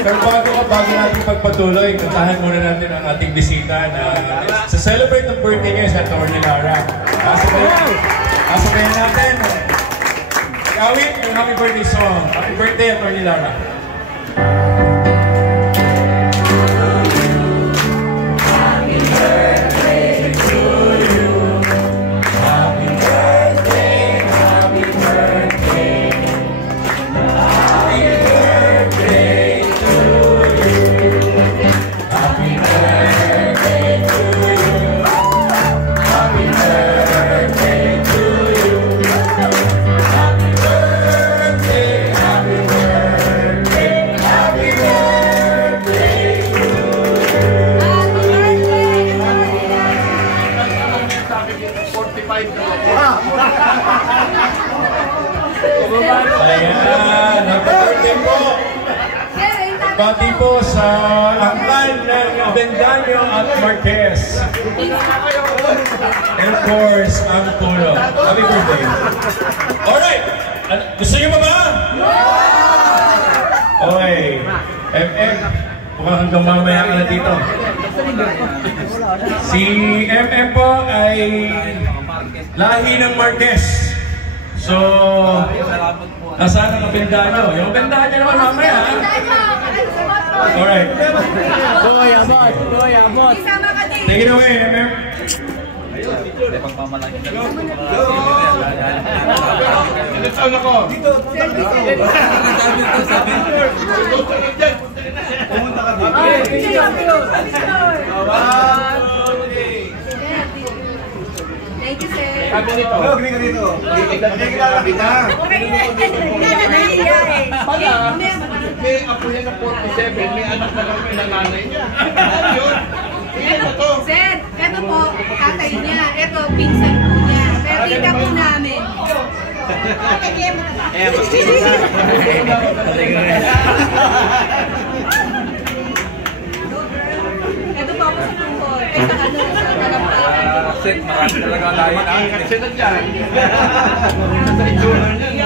Pero bago natin pagpatuloy, kantahan muna natin ang ating bisita na sa celebrate ng birthday niya sa Atty. Lara. Kasabayan natin. Gawin yung happy birthday song. Happy birthday, Atty. Lara. pamahati po sa angkan ng Avendaño at Marquez. And of course, ang puno. Happy birthday. Alright! Gusto niyo ba ba? Okay. MM, mukhang hanggang mamaya ka na dito. Si MM po ay lahi ng Marquez. So, nasaan ang Avendaño? Yung Avendaño naman mamaya. Alright. Boy, abot. Take it away, MM. Ilan taon ako? Pumunta ka dito. Thank you, sir. Sabi nito. Huwag ka dito. Hindi kilala kita. Okay, nahihiya eh. Pala, may apo yan na 47, may anak na lang ng nanay niya. Yun. Ito to. Sir, ito po, tatay niya. Ito, pinsan po niya. Pero tita po namin. Ito po ako sa tungkol. Ito ano, sa talampakan. Marami talaga tayo na. Kasi na dyan. Sa itsura niya.